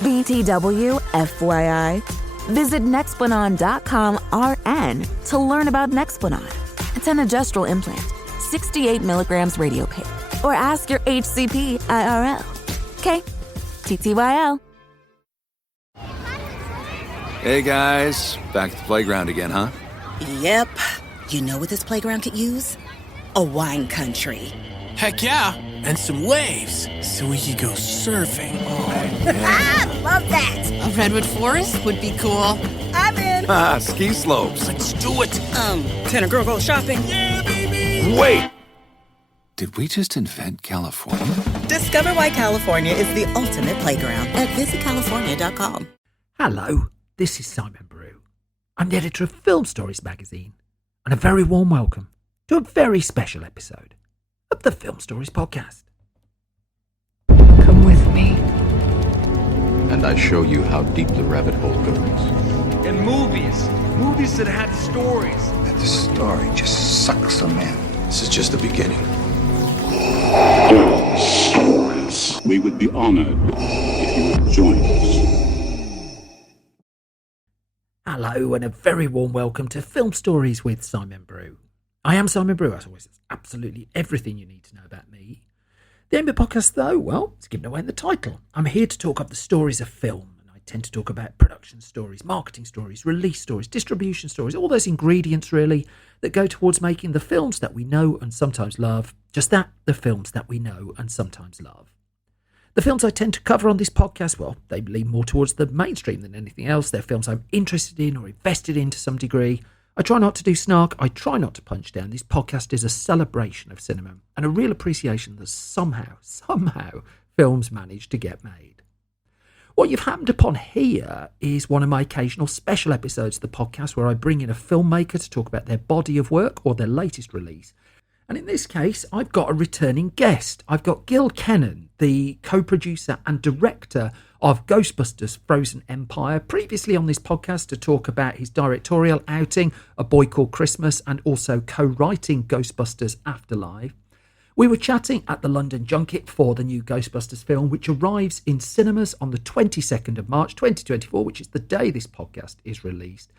BTW, FYI. Visit Nexplanon.com RN to learn about Nexplanon. It's an gestural implant, 68 milligrams radio pain. Or ask your HCP IRL. Okay, TTYL. Hey guys, back at the playground again, huh? Yep. You know what this playground could use? A wine country. Heck yeah, and some waves, so we could go surfing. Oh, Ah, love that. A redwood forest would be cool. I'm in. Ah, ski slopes. let's do it. Can a girl go shopping? Yeah, baby. Wait! Did we just invent California? Discover why California is the ultimate playground at visitcalifornia.com. Hello, this is Simon Brew. I'm the editor of Film Stories magazine, and a very warm welcome to a very special episode of the Film Stories podcast. Come with me. And I show you how deep the rabbit hole goes. And movies that had stories. That the story just sucks them in. This is just the beginning. Stories. We would be honored if you would join us. Hello, and a very warm welcome to Film Stories with Simon Brew. I am Simon Brew, as always. It's absolutely everything you need to know about me. The aim of the podcast, though, well, it's given away in the title. I'm here to talk up the stories of film, and I tend to talk about production stories, marketing stories, release stories, distribution stories, all those ingredients, really, that go towards making the films that we know and sometimes love, just that, the films that we know and sometimes love. The films I tend to cover on this podcast, well, they lean more towards the mainstream than anything else. They're films I'm interested in or invested in to some degree. I try not to do snark. I try not to punch down. This podcast is a celebration of cinema and a real appreciation that somehow, films manage to get made. What you've happened upon here is one of my occasional special episodes of the podcast where I bring in a filmmaker to talk about their body of work or their latest release. And in this case, I've got a returning guest. I've got Gil Kenan, the co-producer and director of Ghostbusters Frozen Empire, previously on this podcast to talk about his directorial outing, A Boy Called Christmas, and also co-writing Ghostbusters Afterlife. We were chatting at the London junket for the new Ghostbusters film, which arrives in cinemas on the 22nd of March 2024, which is the day this podcast is released.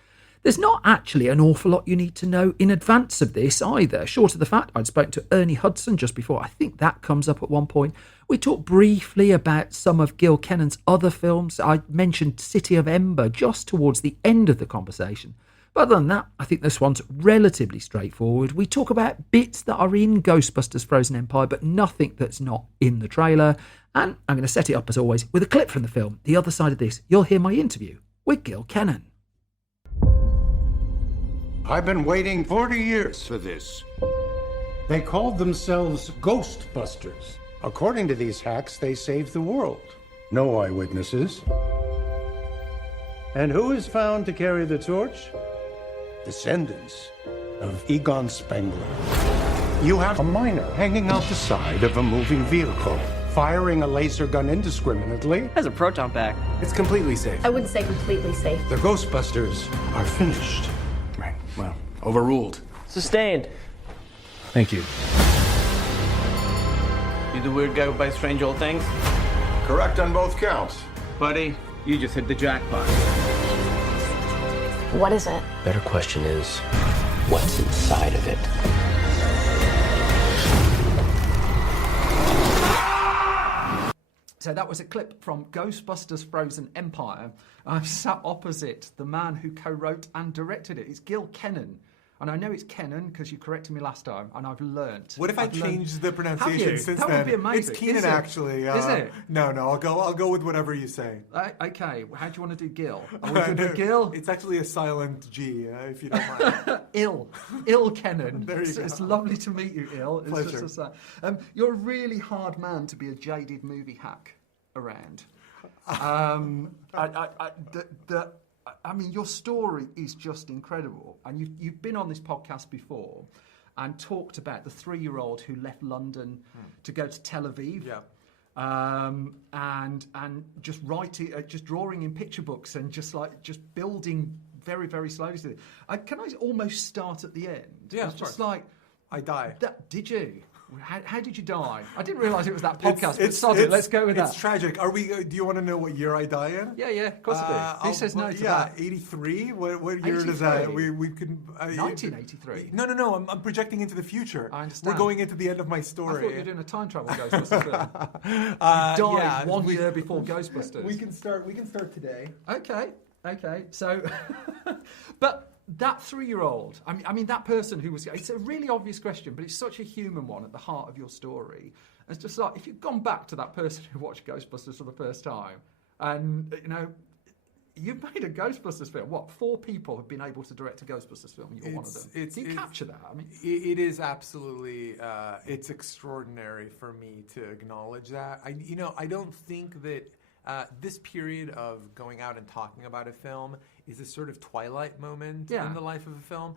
There's not actually an awful lot you need to know in advance of this either, short of the fact I'd spoken to Ernie Hudson just before. I think that comes up at one point. We talked briefly about some of Gil Kenan's other films. I mentioned City of Ember just towards the end of the conversation. But other than that, I think this one's relatively straightforward. We talk about bits that are in Ghostbusters Frozen Empire, but nothing that's not in the trailer. And I'm going to set it up, as always, with a clip from the film. The other side of this, you'll hear my interview with Gil Kenan. I've been waiting 40 years for this. They called themselves Ghostbusters. According to these hacks, they saved the world. No eyewitnesses. And who is found to carry the torch? Descendants of Egon Spengler. You have a miner hanging out the side of a moving vehicle, firing a laser gun indiscriminately. Has a proton pack. It's completely safe. I wouldn't say completely safe. The Ghostbusters are finished. Right, well, overruled. Sustained. Thank you. You the weird guy who buys strange old things? Correct on both counts. Buddy, you just hit the jackpot. What is it? Better question is, what's inside of it? So that was a clip from Ghostbusters Frozen Empire. I'm sat opposite the man who co-wrote and directed it. It's Gil Kenan. And I know it's Kenan because you corrected me last time, and I've learnt. What if I changed the pronunciation since then? That would be amazing. It's Kenan, actually. Is it? No, I'll go with whatever you say. Okay, how do you want to do Gil? Are we good with Gil? It's actually a silent G, if you don't mind. Il Kenan. There you go. It's lovely to meet you, Il. It's Pleasure. Just you're a really hard man to be a jaded movie hack around. I mean, your story is just incredible. And you've been on this podcast before and talked about the 3-year-old who left London to go to Tel Aviv. Yeah. And just writing, just drawing in picture books and just building very, very slowly. Can I almost start at the end? Yeah, it's just like, I die. Did you? How did you die? I didn't realise it was that podcast, but sod it, let's go with that. It's tragic. Are we? Do you want to know what year I die in? Yeah, of course I do. Who says no to that? 83. What year does that? We can. 1983. No. I'm projecting into the future. I understand. We're going into the end of my story. I thought you were doing a time travel Ghostbusters film. You died 1 year before Ghostbusters. We can start today. Okay. So, but. That 3-year-old, I mean, that person who was, it's a really obvious question, but it's such a human one at the heart of your story. It's just like, if you'd gone back to that person who watched Ghostbusters for the first time, and, you've made a Ghostbusters film. 4 people have been able to direct a Ghostbusters film, and you're one of them. Do you capture that? I mean, it is absolutely, it's extraordinary for me to acknowledge that. I don't think that this period of going out and talking about a film is a sort of twilight moment in the life of a film.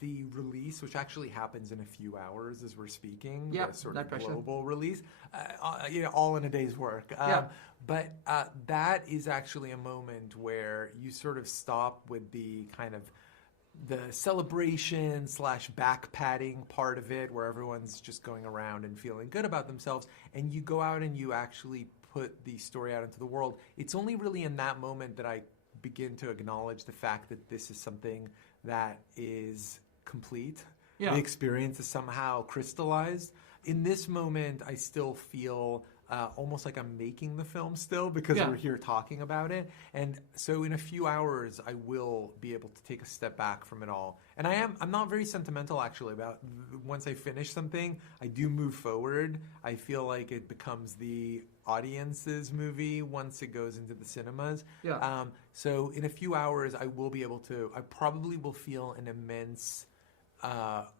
The release, which actually happens in a few hours as we're speaking, the sort of global release, all in a day's work. But that is actually a moment where you sort of stop with the kind of the celebration / back patting part of it, where everyone's just going around and feeling good about themselves, and you go out and you actually put the story out into the world. It's only really in that moment that I begin to acknowledge the fact that this is something that is complete. The experience is somehow crystallized. In this moment, I still feel almost like I'm making the film still, because we're here talking about it. And so in a few hours, I will be able to take a step back from it all. And I'm not very sentimental, actually, about once I finish something, I do move forward. I feel like it becomes the audience's movie once it goes into the cinemas. So in a few hours, I probably will feel an immense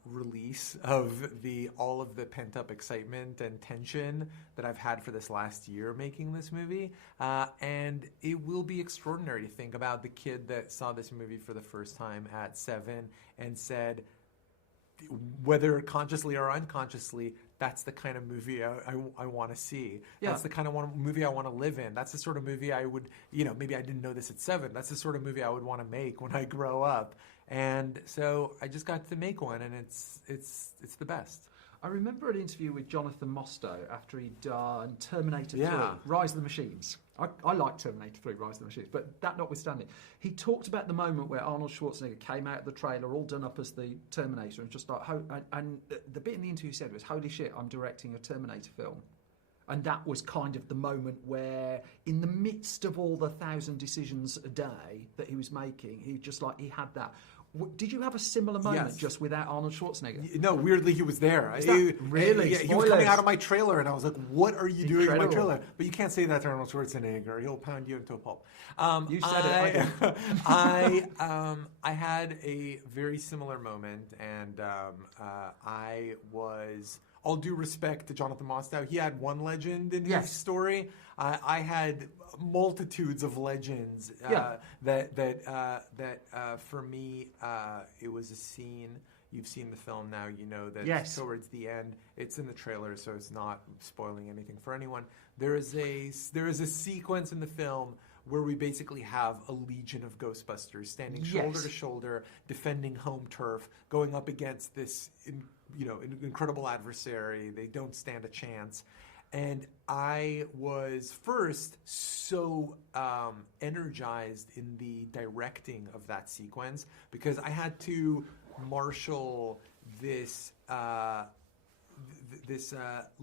release of all of the pent-up excitement and tension that I've had for this last year making this movie. And it will be extraordinary to think about the kid that saw this movie for the first time at 7 and said, whether consciously or unconsciously, that's the kind of movie I want to see. That's the kind of movie I want to live in. That's the sort of movie I would, maybe I didn't know this at 7. That's the sort of movie I would want to make when I grow up. And so I just got to make one, and it's the best. I remember an interview with Jonathan Mostow after he'd done Terminator 3, Rise of the Machines. I like Terminator 3, Rise of the Machines, but that notwithstanding, he talked about the moment where Arnold Schwarzenegger came out of the trailer all done up as the Terminator, and just like, and the bit in the interview he said was, "Holy shit, I'm directing a Terminator film." And that was kind of the moment where, in the midst of all the 1,000 decisions a day that he was making, he had that. Did you have a similar moment just without Arnold Schwarzenegger? No, weirdly, he was there. Really? He was coming out of my trailer, and I was like, what are you doing in my trailer? But you can't say that to Arnold Schwarzenegger. He'll pound you into a pulp. You said it. I had a very similar moment, and I was... All due respect to Jonathan Mostow, he had one legend in his story. I had multitudes of legends that for me, it was a scene. You've seen the film now, you know that towards the end, it's in the trailer, so it's not spoiling anything for anyone. There is a sequence in the film where we basically have a legion of Ghostbusters standing shoulder to shoulder, defending home turf, going up against this incredible adversary. They don't stand a chance. And I was first so energized in the directing of that sequence, because I had to marshal this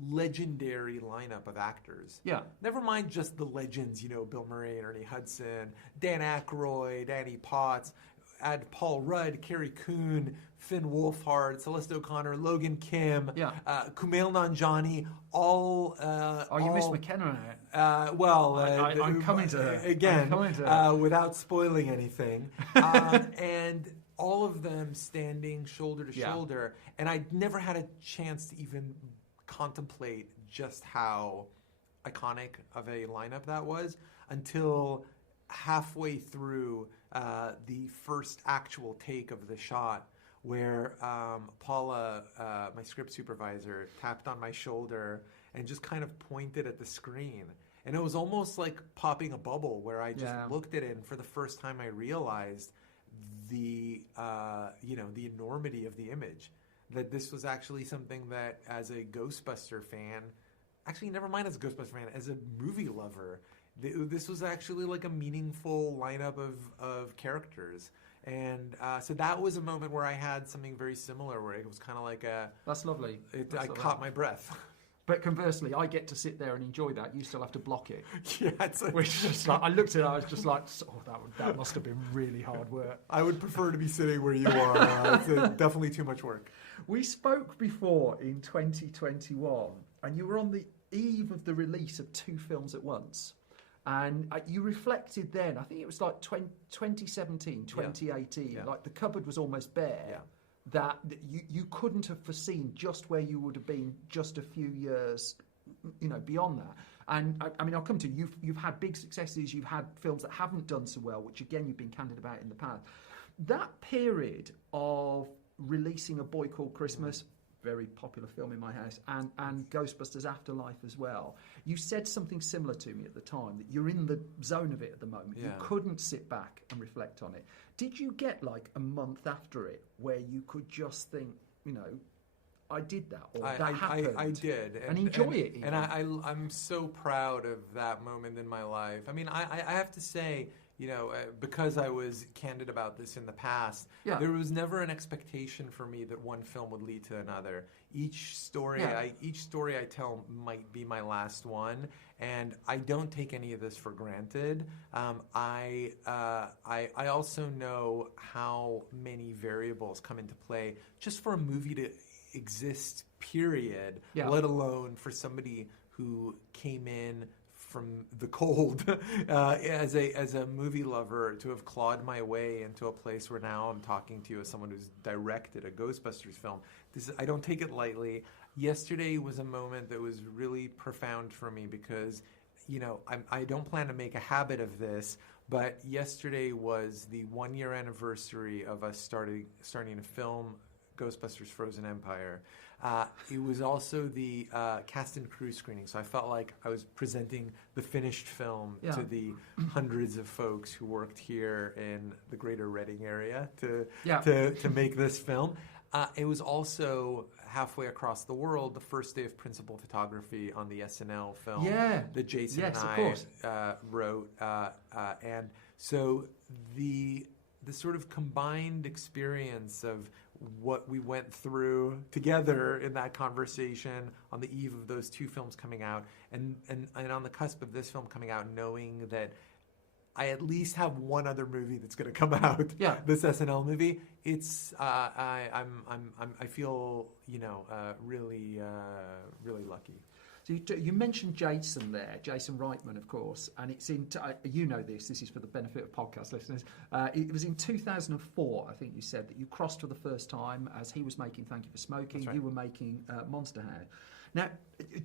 legendary lineup of actors. Never mind just the legends, Bill Murray and Ernie Hudson, Dan Aykroyd, Annie Potts, add Paul Rudd, Carrie Coon, Finn Wolfhard, Celeste O'Connor, Logan Kim, Kumail Nanjiani, all... you missed McKenna. I'm coming to her. Again, without spoiling anything. And all of them standing shoulder to shoulder. And I never had a chance to even contemplate just how iconic of a lineup that was until halfway through the first actual take of the shot, where Paula, my script supervisor, tapped on my shoulder and just kind of pointed at the screen. And it was almost like popping a bubble, where I just looked at it, and for the first time I realized the enormity of the image. that this was actually something that, as a Ghostbuster fan, actually never mind as a Ghostbuster fan, as a movie lover, this was actually like a meaningful lineup of characters. And so that was a moment where I had something very similar, where it was kind of like That's lovely. I caught my breath. But conversely, I get to sit there and enjoy that. You still have to block it. Yeah, it's like, which is just like, I looked at it, I was just like, oh, that must have been really hard work. I would prefer to be sitting where you are. It's definitely too much work. We spoke before in 2021, and you were on the eve of the release of 2 films at once. And you reflected then, I think it was like 2017, 2018, like the cupboard was almost bare, that you couldn't have foreseen just where you would have been just a few years, beyond that. And I mean, I'll come to you. You've had big successes, you've had films that haven't done so well, which again, you've been candid about in the past. That period of releasing A Boy Called Christmas, very popular film in my house, and Ghostbusters Afterlife as well. You said something similar to me at the time, that you're in the zone of it at the moment. Yeah. You couldn't sit back and reflect on it. Did you get like a month after it where you could just think, I did that, or that happened? I did. And enjoy it. And I'm so proud of that moment in my life. I mean, I have to say, because I was candid about this in the past, there was never an expectation for me that one film would lead to another. Each story I tell might be my last one, and I don't take any of this for granted. I also know how many variables come into play just for a movie to exist, period, let alone for somebody who came in from the cold as a movie lover, to have clawed my way into a place where now I'm talking to you as someone who's directed a Ghostbusters film. I don't take it lightly. Yesterday was a moment that was really profound for me because, I don't plan to make a habit of this, but yesterday was the 1-year anniversary of us starting to film Ghostbusters Frozen Empire. It was also the cast and crew screening, so I felt like I was presenting the finished film to the hundreds of folks who worked here in the greater Reading area to make this film. It was also halfway across the world, the first day of principal photography on the SNL film that Jason and I wrote. And so the sort of combined experience of what we went through together in that conversation on the eve of those 2 films coming out, and on the cusp of this film coming out, knowing that I at least have one other movie that's going to come out. This SNL movie. It's I feel really lucky. So you mentioned Jason there, Jason Reitman, of course, and it's in, this is for the benefit of podcast listeners, it was in 2004, I think you said, that you crossed for the first time as he was making Thank You for Smoking, you were making Monster House. Now,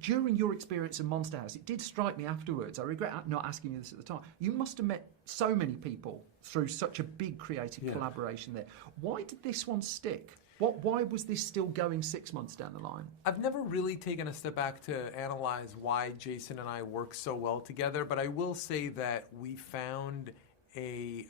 during your experience in Monster House, it did strike me afterwards, I regret not asking you this at the time, you must have met so many people through such a big creative collaboration there. Why did this one stick? Why was this still going 6 months down the line? I've never really taken a step back to analyze why Jason and I work so well together, but I will say that we found a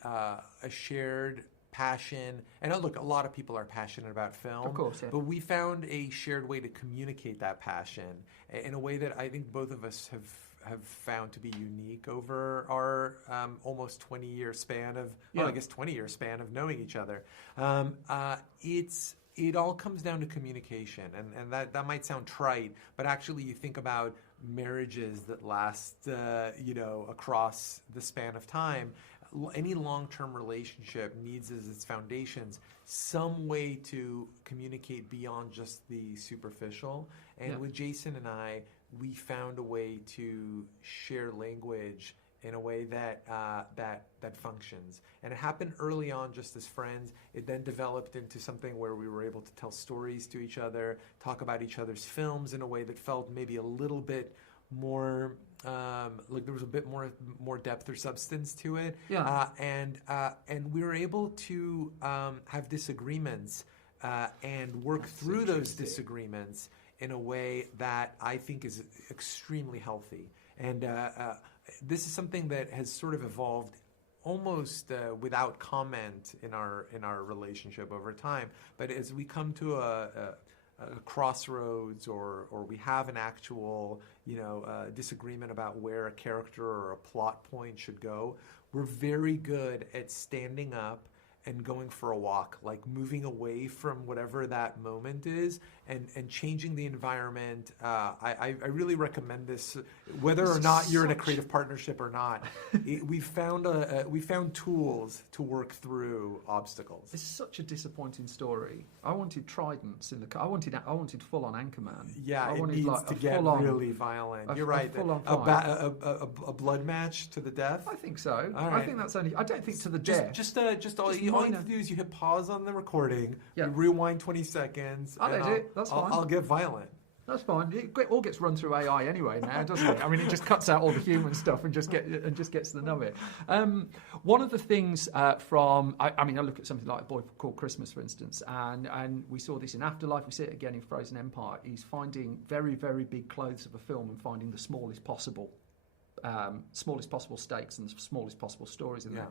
shared passion. And look, a lot of people are passionate about film, of course, but we found a shared way to communicate that passion in a way that I think both of us have found to be unique over our almost 20-year span of, 20-year span of knowing each other. It all comes down to communication, and that might sound trite, but actually you think about marriages that last, across the span of time. Any long-term relationship needs as its foundations some way to communicate beyond just the superficial. And with Jason and I, we found a way to share language in a way that functions. And it happened early on just as friends. It then developed into something where we were able to tell stories to each other, talk about each other's films in a way that felt maybe a little bit more like there was a bit more depth or substance to it. And we were able to have disagreements and work through those disagreements in a way that I think is extremely healthy. And this is something that has sort of evolved almost without comment in our relationship over time. But as we come to a crossroads, or we have an actual disagreement about where a character or a plot point should go, we're very good at standing up and going for a walk, like moving away from whatever that moment is, and changing the environment. I really recommend this, whether or not you're in a creative partnership or not. We found tools to work through obstacles. It's such a disappointing story. I wanted tridents in the car. I wanted full on Anchorman. Yeah, I it wanted needs to get really violent. You're right. A blood match to the death. I think so. All right. I think that's only. I don't think to the death. All you need to do is you hit pause on the recording. Yeah. You rewind 20 seconds. I'll edit. That's fine. I'll get violent. That's fine. It all gets run through AI anyway now, doesn't it? I mean, it just cuts out all the human stuff and just gets to the nub of it. One of the things I look at something like A Boy Called Christmas, for instance, and we saw this in Afterlife. We see it again in Frozen Empire. He's finding very, very big clothes of a film and finding the smallest possible stakes and the smallest possible stories in there.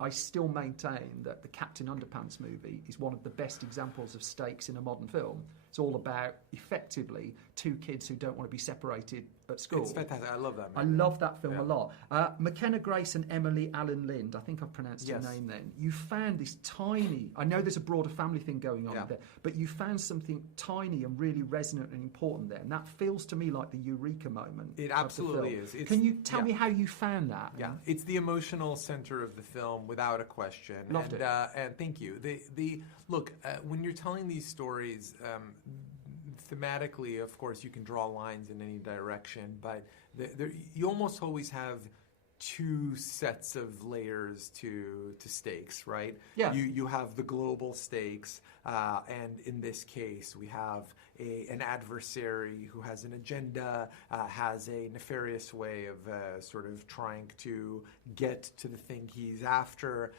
I still maintain that the Captain Underpants movie is one of the best examples of stakes in a modern film. It's all about, effectively, two kids who don't want to be separated at school. It's fantastic. I love that movie. I love that film a lot. McKenna Grace and Emily Allen Lind, I think I've pronounced your name then. You found this tiny, I know there's a broader family thing going on there, but you found something tiny and really resonant and important there. And that feels to me like the eureka moment. It absolutely is. Can you tell me how you found that? Yeah, it's the emotional center of the film, without a question. Loved it. And thank you. Look, when you're telling these stories, thematically, of course, you can draw lines in any direction, but you almost always have two sets of layers to stakes, right? Yeah. You have the global stakes, and in this case, we have an adversary who has an agenda, has a nefarious way of sort of trying to get to the thing he's after,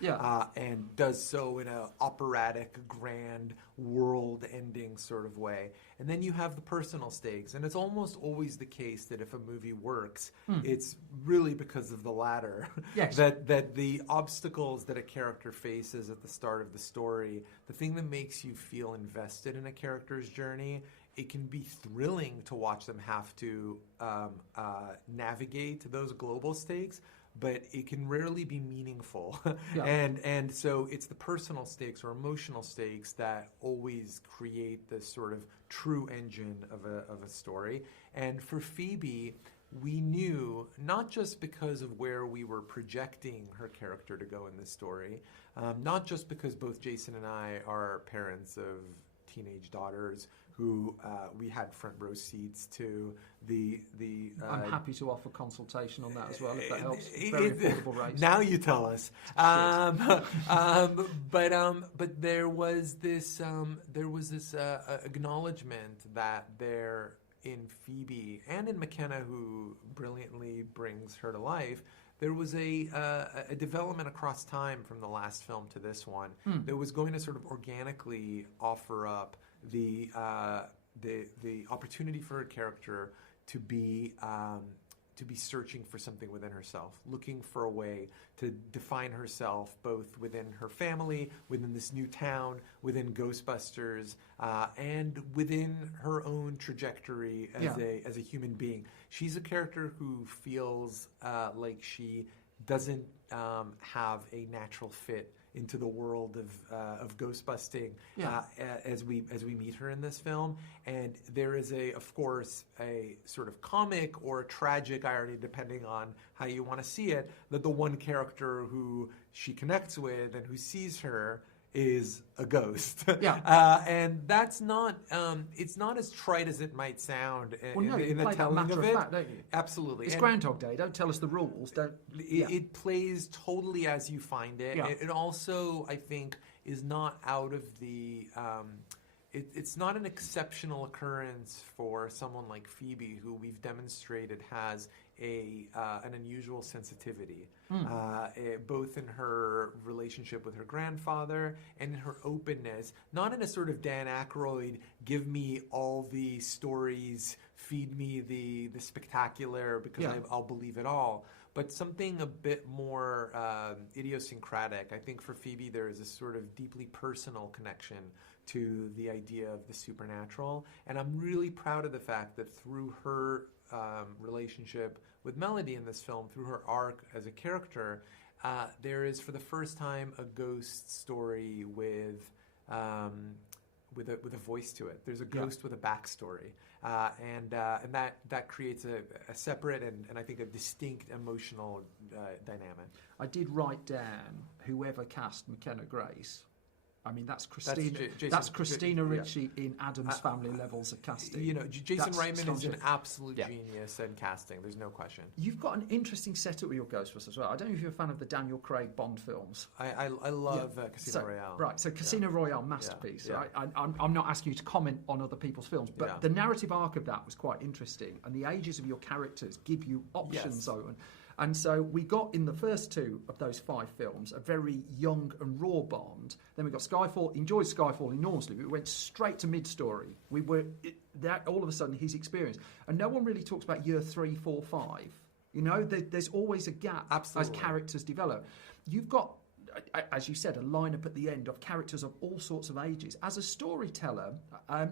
and does so in an operatic, grand, world-ending sort of way. And then you have the personal stakes, and it's almost always the case that if a movie works, it's really because of the latter. Yes. that the obstacles that a character faces at the start of the story, the thing that makes you feel invested in a character's journey, it can be thrilling to watch them have to navigate those global stakes, but it can rarely be meaningful. And so it's the personal stakes or emotional stakes that always create this sort of true engine of a story. And for Phoebe, we knew, not just because of where we were projecting her character to go in this story, not just because both Jason and I are parents of teenage daughters who we had front row seats to the I'm happy to offer consultation on that as well, if that helps. Very affordable rates. Now you tell us. But there was this acknowledgement that there, in Phoebe and in McKenna, who brilliantly brings her to life, there was a development across time from the last film to this one that was going to sort of organically offer up the opportunity for a character to be searching for something within herself, looking for a way to define herself both within her family, within this new town, within Ghostbusters, and within her own trajectory as a human being. She's a character who feels like she doesn't have a natural fit into the world of ghostbusting as we meet her in this film. And there is of course a sort of comic or tragic irony, depending on how you want to see it, that the one character who she connects with and who sees her is a ghost. And that's not, it's not as trite as it might sound in the telling of it. Fact, don't you? Absolutely. It's Groundhog Day. Don't tell us the rules. It plays totally as you find it. It also, I think, is not out of the... It's not an exceptional occurrence for someone like Phoebe, who we've demonstrated has an unusual sensitivity, both in her relationship with her grandfather and in her openness, not in a sort of Dan Aykroyd, give me all the stories, feed me the spectacular, because I'll believe it all, but something a bit more idiosyncratic. I think for Phoebe there is a sort of deeply personal connection to the idea of the supernatural, and I'm really proud of the fact that through her relationship with Melody in this film, through her arc as a character, there is for the first time a ghost story with a voice to it. There's a ghost with a backstory, and that creates a separate and I think a distinct emotional dynamic. I did write down whoever cast McKenna Grace. I mean, that's Christina. That's Christina Ricci in Addams Family levels of casting. You know, Jason Reitman is an absolute genius in casting. There's no question. You've got an interesting setup with your Ghostbusters as well. I don't know if you're a fan of the Daniel Craig Bond films. I love Casino Royale. Right, so Casino Royale, masterpiece. Yeah. Right? I'm not asking you to comment on other people's films, but the narrative arc of that was quite interesting, and the ages of your characters give you options, Owen. And so we got in the first two of those 5 films a very young and raw Bond. Then we got Skyfall. Enjoyed Skyfall enormously. We went straight to mid-story. We were that all of a sudden his experience, and no one really talks about year 3, 4, 5. You know, there's always a gap as characters develop. You've got, as you said, a lineup at the end of characters of all sorts of ages. As a storyteller, I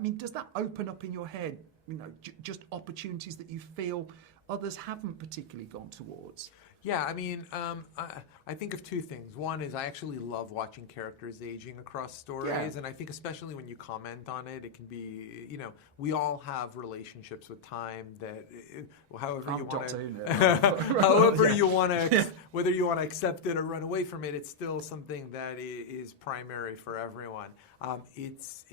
mean, does that open up in your head? You know, just opportunities that you feel others haven't particularly gone towards? Yeah, I mean, I think of 2 things. One is I actually love watching characters aging across stories, and I think especially when you comment on it, it can be, you know, we all have relationships with time that, however you want to, you want to, whether you want to accept it or run away from it, it's still something that is primary for everyone. It's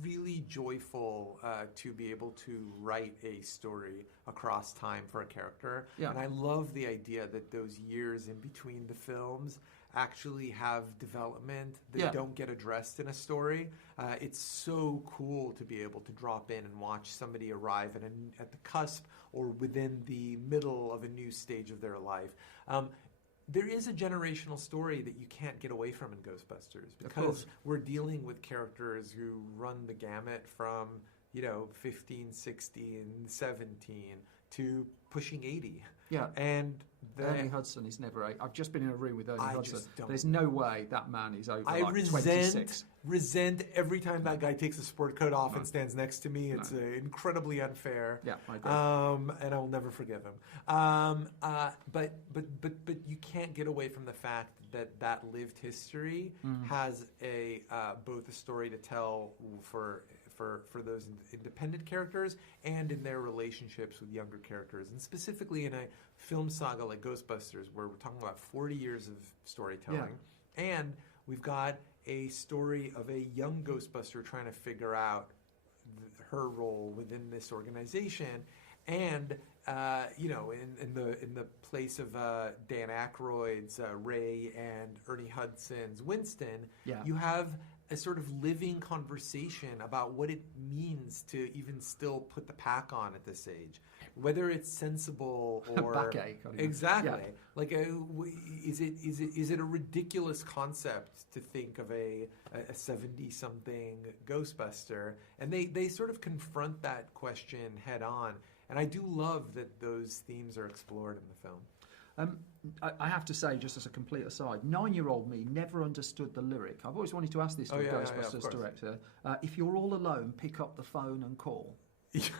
really joyful to be able to write a story across time for a character, and I love the idea that those years in between the films actually have development that don't get addressed in a story. It's so cool to be able to drop in and watch somebody arrive at the cusp or within the middle of a new stage of their life. There is a generational story that you can't get away from in Ghostbusters because we're dealing with characters who run the gamut from, you know, 15, 16, 17 to pushing 80. Yeah. And Ernie Hudson is never 8. I've just been in a room with Ernie Hudson. There's no way that man is over 26. Resent every time that guy takes a sport coat off and stands next to me. It's incredibly unfair. Yeah, I agree. And I will never forgive him. But you can't get away from the fact that lived history has both a story to tell for those independent characters and in their relationships with younger characters. And specifically in a film saga like Ghostbusters, where we're talking about 40 years of storytelling, and we've got a story of a young Ghostbuster trying to figure out her role within this organization, and you know, in the place of Dan Aykroyd's Ray and Ernie Hudson's Winston, you have a sort of living conversation about what it means to even still put the pack on at this age, whether it's sensible or backache. Exactly. Like, is it a ridiculous concept to think of a 70-something Ghostbuster? And they sort of confront that question head on. And I do love that those themes are explored in the film. I have to say, just as a complete aside, 9-year-old me never understood the lyric. I've always wanted to ask this to a Ghostbusters director. If you're all alone, pick up the phone and call. The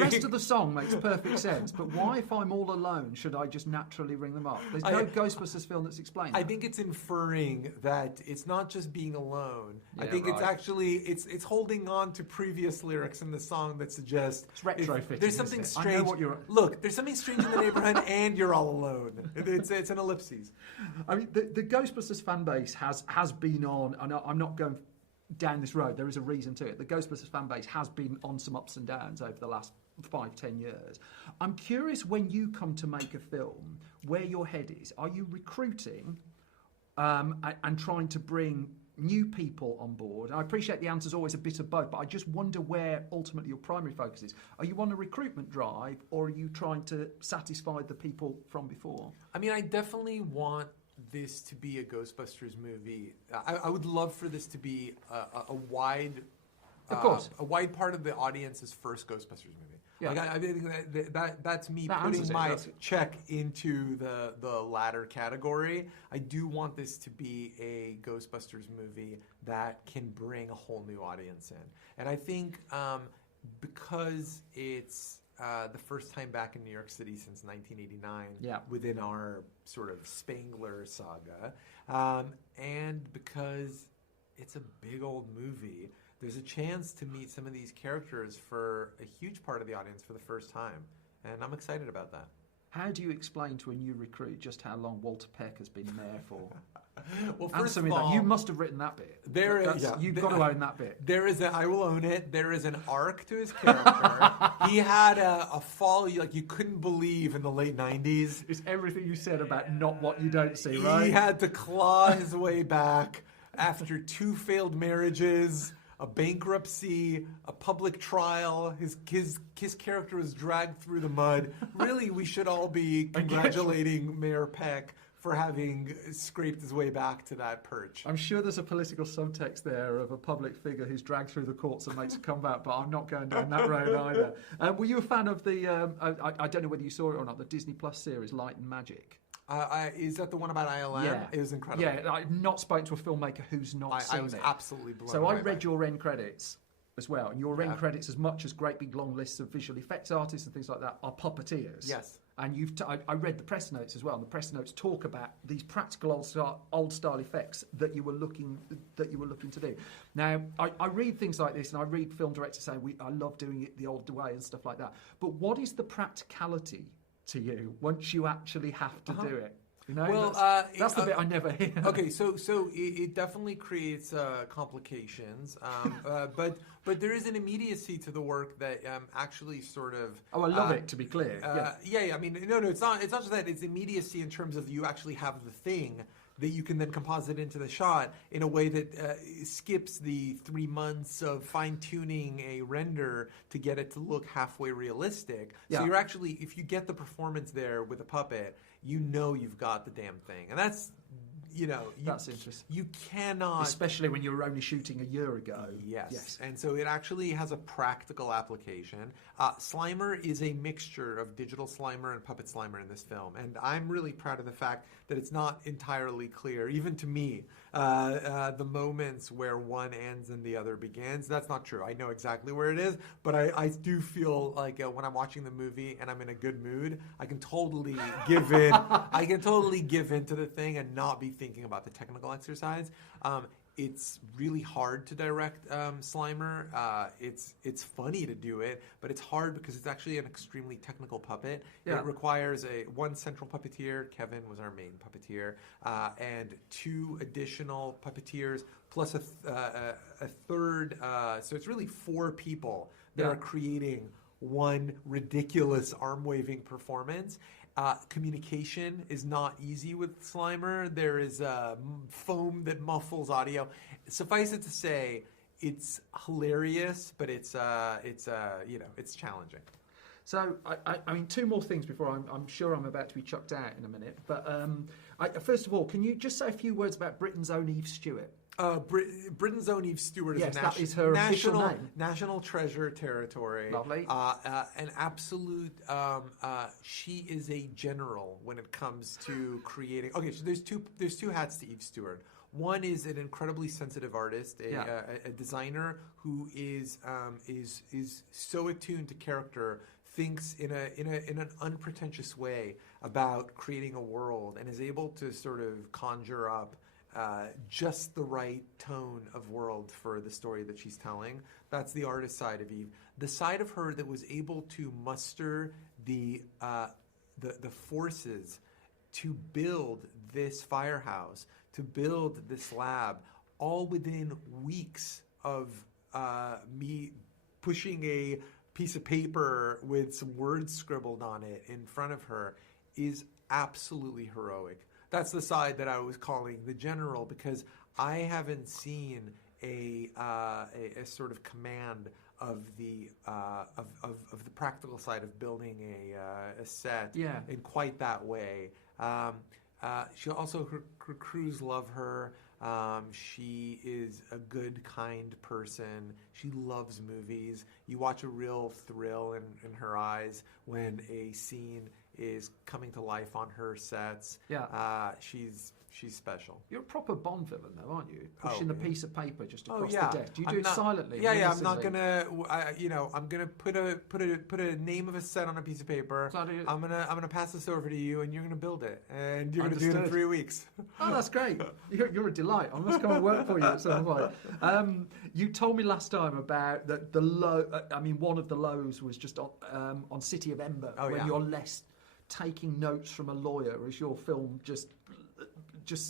rest of the song makes perfect sense, but why, if I'm all alone, should I just naturally ring them up? There's no Ghostbusters film that's explained that. I think it's inferring that it's not just being alone. I think it's actually it's holding on to previous lyrics in the song that suggest it's retrofitting. There's something strange. I know what you're... Look, there's something strange in the neighborhood, and you're all alone. It's an ellipses. I mean, the Ghostbusters fan base has been on, and I'm not going down this road. There is a reason to it. The Ghostbusters fan base has been on some ups and downs over the last 5-10 years. I'm curious, when you come to make a film, where your head is. Are you recruiting and trying to bring new people on board? I appreciate the answer's always a bit of both, but I just wonder where ultimately your primary focus is. Are you on a recruitment drive, or are you trying to satisfy the people from before? I mean, I definitely want this to be a Ghostbusters movie. I would love for this to be a wide, of course, a wide part of the audience's first Ghostbusters movie. Yeah. Like I think that's me That putting answers it. my check into the latter category. I do want this to be a Ghostbusters movie that can bring a whole new audience in. And I think because it's the first time back in New York City since 1989 within our sort of Spangler saga, and because it's a big old movie, there's a chance to meet some of these characters for a huge part of the audience for the first time. And I'm excited about that. How do you explain to a new recruit just how long Walter Peck has been mayor for? Well, first of that. all, You must have written that bit. You've got to own that bit. I will own it. There is an arc to his character. He had a fall like you couldn't believe in the late 90s. It's everything you said about not what you don't see, right? He had to claw his way back after 2 failed marriages, a bankruptcy, a public trial. His character was dragged through the mud. Really, we should all be congratulating Mayor Peck for having scraped his way back to that perch. I'm sure there's a political subtext there of a public figure who's dragged through the courts and makes a comeback, but I'm not going down that road either. Were you a fan of the, I don't know whether you saw it or not, the Disney Plus series Light and Magic? Is that the one about ILM? Yeah. It was incredible. Yeah, I've not spoken to a filmmaker who's not seen it. I was absolutely blown So away I read your end credits as well, and your end credits, as much as great big long lists of visual effects artists and things like that, are puppeteers. Yes. And I read the press notes as well, and the press notes talk about these practical old style effects that you were looking to do. Now, I read things like this, and I read film directors saying, I love doing it the old way and stuff like that. But what is the practicality to you once you actually have to do it? You know, well, that's the bit I never hear. Okay, so it definitely creates complications, but there is an immediacy to the work that actually sort of. Oh, I love it. To be clear, yeah. I mean, no, it's not. It's not just that. It's immediacy in terms of you actually have the thing that you can then composite into the shot in a way that skips the 3 months of fine-tuning a render to get it to look halfway realistic. Yeah. So you're actually, if you get the performance there with a puppet, you know you've got the damn thing. And that's, that's interesting. You cannot... Especially when you were only shooting a year ago. Yes. And so it actually has a practical application. Slimer is a mixture of digital Slimer and puppet Slimer in this film. And I'm really proud of the fact that it's not entirely clear, even to me, the moments where one ends and the other begins. That's not true. I know exactly where it is, but I do feel like when I'm watching the movie and I'm in a good mood, I can totally give in. I can totally give in to the thing and not be thinking about the technical exercise. It's really hard to direct Slimer. It's funny to do it, but it's hard because it's actually an extremely technical puppet. Yeah. It requires one central puppeteer. Kevin was our main puppeteer, and 2 additional puppeteers plus a third. So it's really 4 people that are creating one ridiculous arm-waving performance. Communication is not easy with Slimer. There is foam that muffles audio. Suffice it to say, it's hilarious, but it's challenging. So, I mean, 2 more things before I'm sure I'm about to be chucked out in a minute. But first of all, can you just say a few words about Britain's own Eve Stewart? Britain's own Eve Stewart is that is her official name. National treasure territory. Lovely. An absolute. She is a general when it comes to creating. Okay, so there's two hats to Eve Stewart. One is an incredibly sensitive artist, a designer who is so attuned to character, thinks in an unpretentious way about creating a world, and is able to sort of conjure up just the right tone of world for the story that she's telling. That's the artist side of Eve. The side of her that was able to muster the forces to build this firehouse, to build this lab, all within weeks of me pushing a piece of paper with some words scribbled on it in front of her, is absolutely heroic. That's the side that I was calling the general, because I haven't seen a sort of command of the practical side of building a set in quite that way. She also her crews love her. She is a good, kind person. She loves movies. You watch a real thrill in her eyes when a scene is coming to life on her sets. Yeah. She's special. You're a proper Bond villain, though, aren't you? Pushing the piece of paper just across the desk. Do you do it silently? Yeah. I'm not gonna. I'm gonna put a name of a set on a piece of paper. I'm gonna pass this over to you, and you're gonna build it, and you're gonna do it in 3 weeks. Oh, that's great. You're a delight. I must come and work for you at some point. You told me last time about the low. One of the lows was just on City of Ember, when you're less taking notes from a lawyer as your film just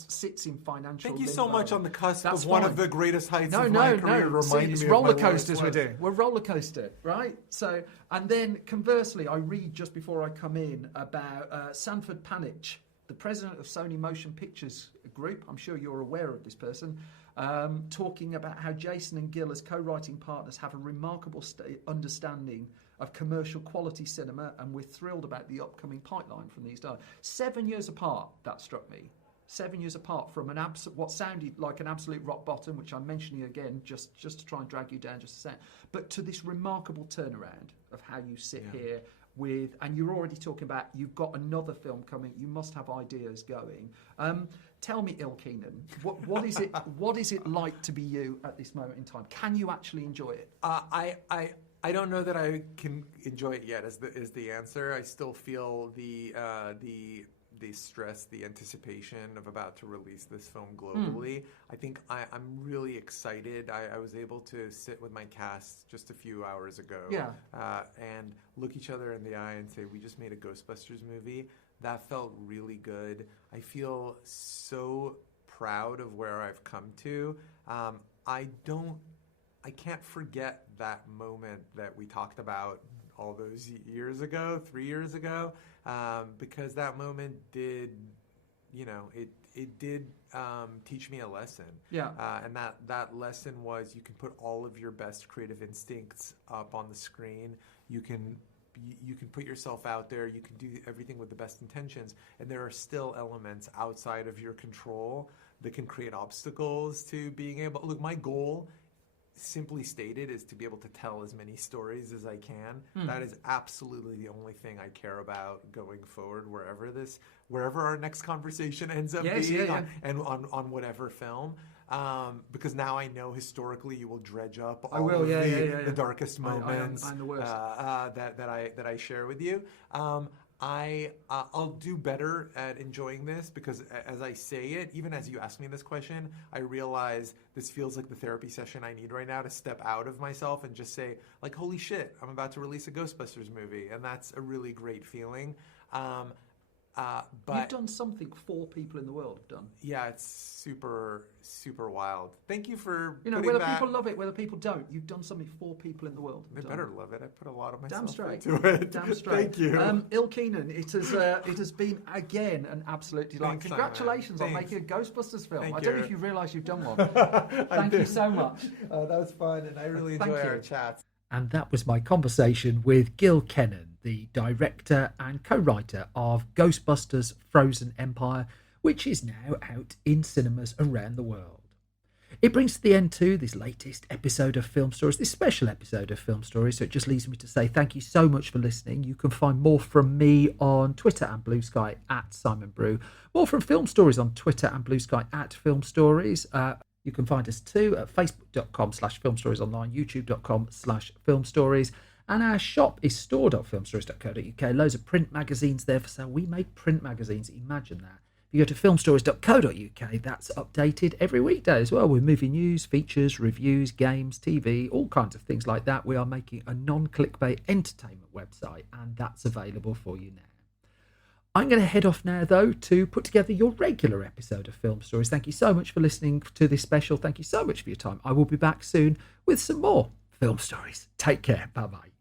sits in financial Thank you limbo. so much on the cusp of one of the greatest heights of my career. It's roller coasters we're doing. We're roller coaster, right? So, and then conversely, I read just before I come in about Sanford Panich, the president of Sony Motion Pictures Group. I'm sure you're aware of this person. Talking about how Jason and Gil as co-writing partners have a remarkable understanding of commercial quality cinema, and we're thrilled about the upcoming pipeline from these guys. 7 years apart, that struck me. 7 years apart from what sounded like an absolute rock bottom, which I'm mentioning again just to try and drag you down just a second, but to this remarkable turnaround of how you sit here with, and you're already talking about, you've got another film coming, you must have ideas going. Tell me, Gil Kenan, what is it? What is it like to be you at this moment in time? Can you actually enjoy it? I don't know that I can enjoy it yet. Is the answer? I still feel the stress, the anticipation of about to release this film globally. I think I'm really excited. I was able to sit with my cast just a few hours ago and look each other in the eye and say, we just made a Ghostbusters movie. That felt really good. I feel so proud of where I've come to. I can't forget that moment that we talked about all those years ago, 3 years ago, because that moment did, it did teach me a lesson. Yeah. And that lesson was, you can put all of your best creative instincts up on the screen. You can put yourself out there. You can do everything with the best intentions, and there are still elements outside of your control that can create obstacles to being able. Look, my goal, simply stated, is to be able to tell as many stories as I can. That is absolutely the only thing I care about going forward, wherever our next conversation ends up being, and on whatever film. Because now I know historically you will dredge up all of the darkest moments I'm the worst. that I share with you. I'll do better at enjoying this, because as I say it, even as you ask me this question, I realize this feels like the therapy session I need right now to step out of myself and just say, like, holy shit, I'm about to release a Ghostbusters movie, and that's a really great feeling. But you've done something 4 people in the world have done. Yeah, it's super, super wild. Thank you for whether people love it, whether people don't. You've done something 4 people in the world have done. They better love it. I put a lot of myself Damn straight. into it. Damn straight. Thank you. Gil Kenan, it has been again an absolute delight. Thanks, Congratulations on making a Ghostbusters film. Thank I don't you. know if you realise you've done one. Thank you so much. That was fun, and I really enjoy our chats. And that was my conversation with Gil Kenan, the director and co-writer of Ghostbusters Frozen Empire, which is now out in cinemas around the world. It brings to the end to this latest episode of Film Stories, this special episode of Film Stories. So it just leaves me to say thank you so much for listening. You can find more from me on Twitter and Blue Sky at Simon Brew. More from Film Stories on Twitter and Blue Sky at Film Stories. You can find us too at facebook.com/filmstoriesonline, youtube.com/filmstories. And our shop is store.filmstories.co.uk. Loads of print magazines there for sale. We make print magazines. Imagine that. If you go to filmstories.co.uk, that's updated every weekday as well with movie news, features, reviews, games, TV, all kinds of things like that. We are making a non-clickbait entertainment website, and that's available for you now. I'm going to head off now, though, to put together your regular episode of Film Stories. Thank you so much for listening to this special. Thank you so much for your time. I will be back soon with some more Film Stories. Take care. Bye-bye.